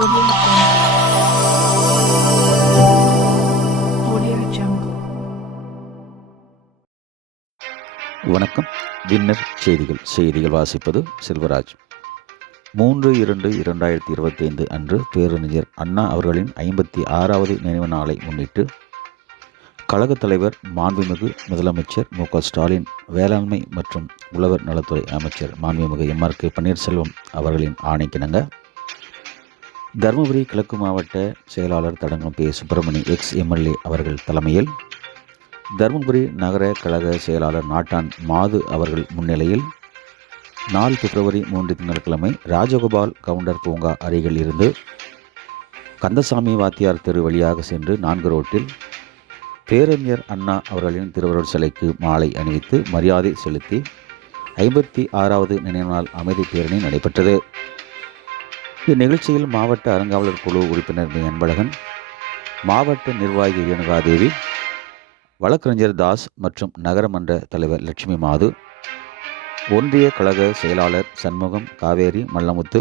Audio Jungle. வணக்கம். Winner செய்திகள் வாசிப்பது செல்வராஜ். 3/2/2025 அன்று பேரறிஞர் அண்ணா அவர்களின் 56வது நினைவு நாளை முன்னிட்டு கழகத் தலைவர் மாண்புமிகு முதலமைச்சர் மு.க.ஸ்டாலின், வேளாண்மை மற்றும் உழவர் நலத்துறை அமைச்சர் மாண்புமிகு எம்.ஆர்.கே. பன்னீர்செல்வம் அவர்களின் ஆணைக்கிணங்க தருமபுரி கிழக்கு மாவட்ட செயலாளர் தடங்கம் பே. சுப்பிரமணி எக்ஸ்-எம்எல்ஏ அவர்கள் தலைமையில் தருமபுரி நகர கழக செயலாளர் நாட்டான் மாது அவர்கள் முன்னிலையில் 4 பிப்ரவரி 3 திங்கட்கிழமை ராஜகோபால் கவுண்டர் பூங்கா அருகில் இருந்து கந்தசாமி வாத்தியார் தெரு வழியாக சென்று 4 ரோட்டில் பேரறிஞர் அண்ணா அவர்களின் திருவருட் சிலைக்கு மாலை அணிவித்து மரியாதை செலுத்தி 56வது நினைவு நாள் அமைதி பேரணி நடைபெற்றது. இந்நிகழ்ச்சியில் மாவட்ட அறங்காவலர் குழு உறுப்பினர் மே. அன்பழகன், மாவட்ட நிர்வாகி ரேணுகாதேவி, வழக்கறிஞர் தாஸ் மற்றும் நகரமன்ற தலைவர் லட்சுமி மாது, ஒன்றிய கழக செயலாளர் சண்முகம், காவேரி, மல்லமுத்து,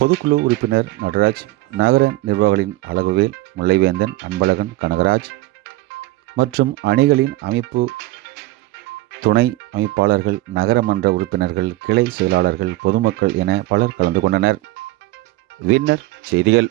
பொதுக்குழு உறுப்பினர் நடராஜ், நகர நிர்வாகிகளின் அழகுவேல், முல்லைவேந்தன், அன்பழகன், கனகராஜ் மற்றும் அணிகளின் அமைப்பு துணை அமைப்பாளர்கள், நகரமன்ற உறுப்பினர்கள், கிளை செயலாளர்கள், பொதுமக்கள் என பலர் கலந்து கொண்டனர். வின்னர் செய்திகள்.